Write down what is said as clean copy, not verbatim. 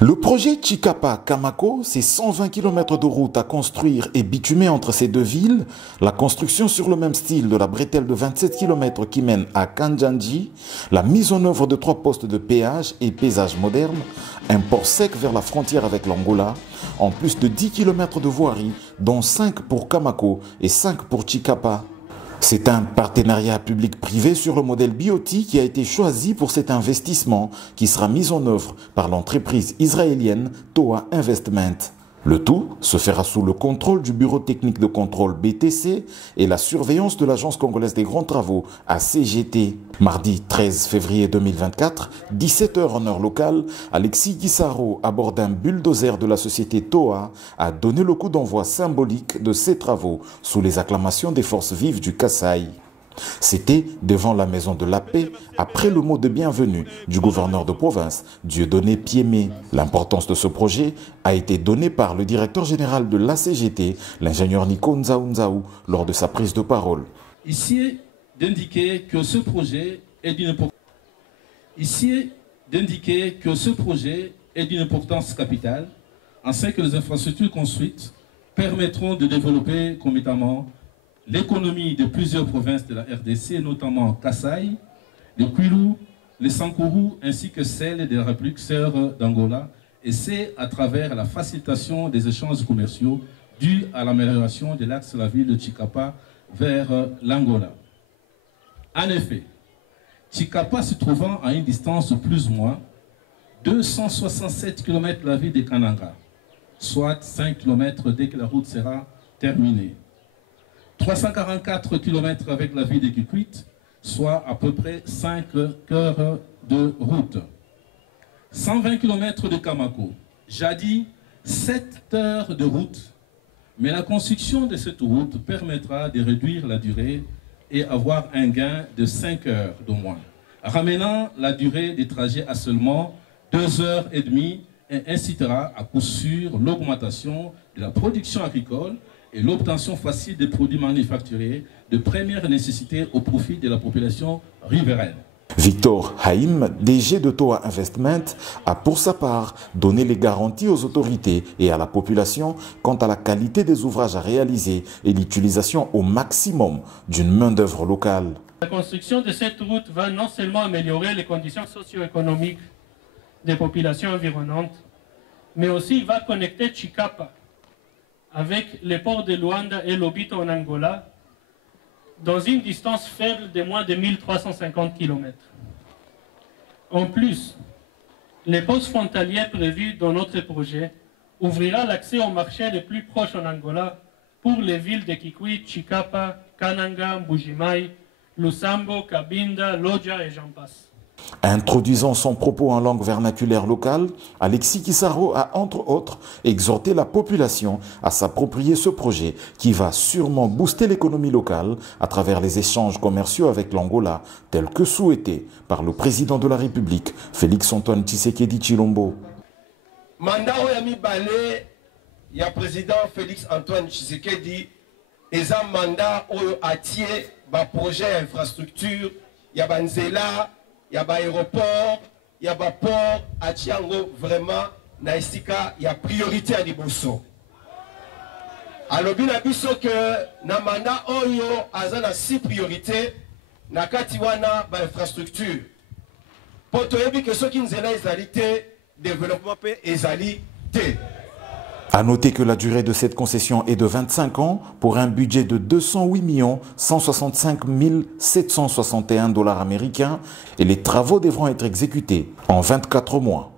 Le projet Chikapa-Kamako, c'est 120 km de route à construire et bitumer entre ces deux villes, la construction sur le même style de la bretelle de 27 km qui mène à Kanjanji, la mise en œuvre de 3 postes de péage et paysage moderne, un port sec vers la frontière avec l'Angola, en plus de 10 km de voirie, dont 5 pour Kamako et 5 pour Chikapa. C'est un partenariat public-privé sur le modèle BOT qui a été choisi pour cet investissement qui sera mis en œuvre par l'entreprise israélienne Toa Investment. Le tout se fera sous le contrôle du Bureau technique de contrôle BTC et la surveillance de l'Agence congolaise des grands travaux ACGT. Mardi 13 février 2024, 17h en heure locale, Alexis Guissaro, à bord d'un bulldozer de la société Toa, a donné le coup d'envoi symbolique de ces travaux sous les acclamations des forces vives du Kasaï. C'était devant la Maison de la Paix, après le mot de bienvenue du gouverneur de province, Dieudonné Piémé. L'importance de ce projet a été donnée par le directeur général de l'ACGT, l'ingénieur Nico Nzaou, lors de sa prise de parole. Ici, d'indiquer que ce projet est d'une importance capitale, ainsi que les infrastructures construites permettront de développer concomitamment l'économie de plusieurs provinces de la RDC, notamment Kasaï, le Kwilu, le Sankourou, ainsi que celle de la République sœur d'Angola, et c'est à travers la facilitation des échanges commerciaux dus à l'amélioration de l'axe de la ville de Chikapa vers l'Angola. En effet, Chikapa se trouvant à une distance de plus ou moins 267 km de la ville de Kananga, soit 5 km dès que la route sera terminée. 344 km avec la ville de Kikwit, soit à peu près 5 heures de route. 120 km de Kamako, jadis 7 heures de route, mais la construction de cette route permettra de réduire la durée et avoir un gain de 5 heures de moins, ramenant la durée des trajets à seulement 2h30 et incitera à coup sûr l'augmentation de la production agricole et l'obtention facile des produits manufacturés de première nécessité au profit de la population riveraine. Victor Haïm, DG de Toa Investment, a pour sa part donné les garanties aux autorités et à la population quant à la qualité des ouvrages à réaliser et l'utilisation au maximum d'une main-d'œuvre locale. La construction de cette route va non seulement améliorer les conditions socio-économiques des populations environnantes, mais aussi va connecter Chikapa avec les ports de Luanda et Lobito en Angola, dans une distance faible de moins de 1350 km. En plus, les postes frontaliers prévus dans notre projet ouvrira l'accès au marché les plus proches en Angola pour les villes de Kikwit, Chikapa, Kananga, Mbujimai, Lusambo, Kabinda, Lodja et j'en passe. Introduisant son propos en langue vernaculaire locale, Alexis Guissaro a entre autres exhorté la population à s'approprier ce projet qui va sûrement booster l'économie locale à travers les échanges commerciaux avec l'Angola, tel que souhaité par le président de la République, Félix-Antoine Tshisekedi Tshilombo. Mandat Oyami Balé, il y a président Félix-Antoine Tshisekedi, et un mandat où attié un projet infrastructure, il y a Banzela, il y a l'aéroport, il y a port, à Tiango, vraiment, naïsika, il y a priorité à Liboso. Alors, bien abisso que Namanda Oyo a 6 priorités, Nakatiwana, infrastructure. Pour te dire que ceux qui nous ont égalité, développement égalité. A noter que la durée de cette concession est de 25 ans pour un budget de 208 165 761 $ américains et les travaux devront être exécutés en 24 mois.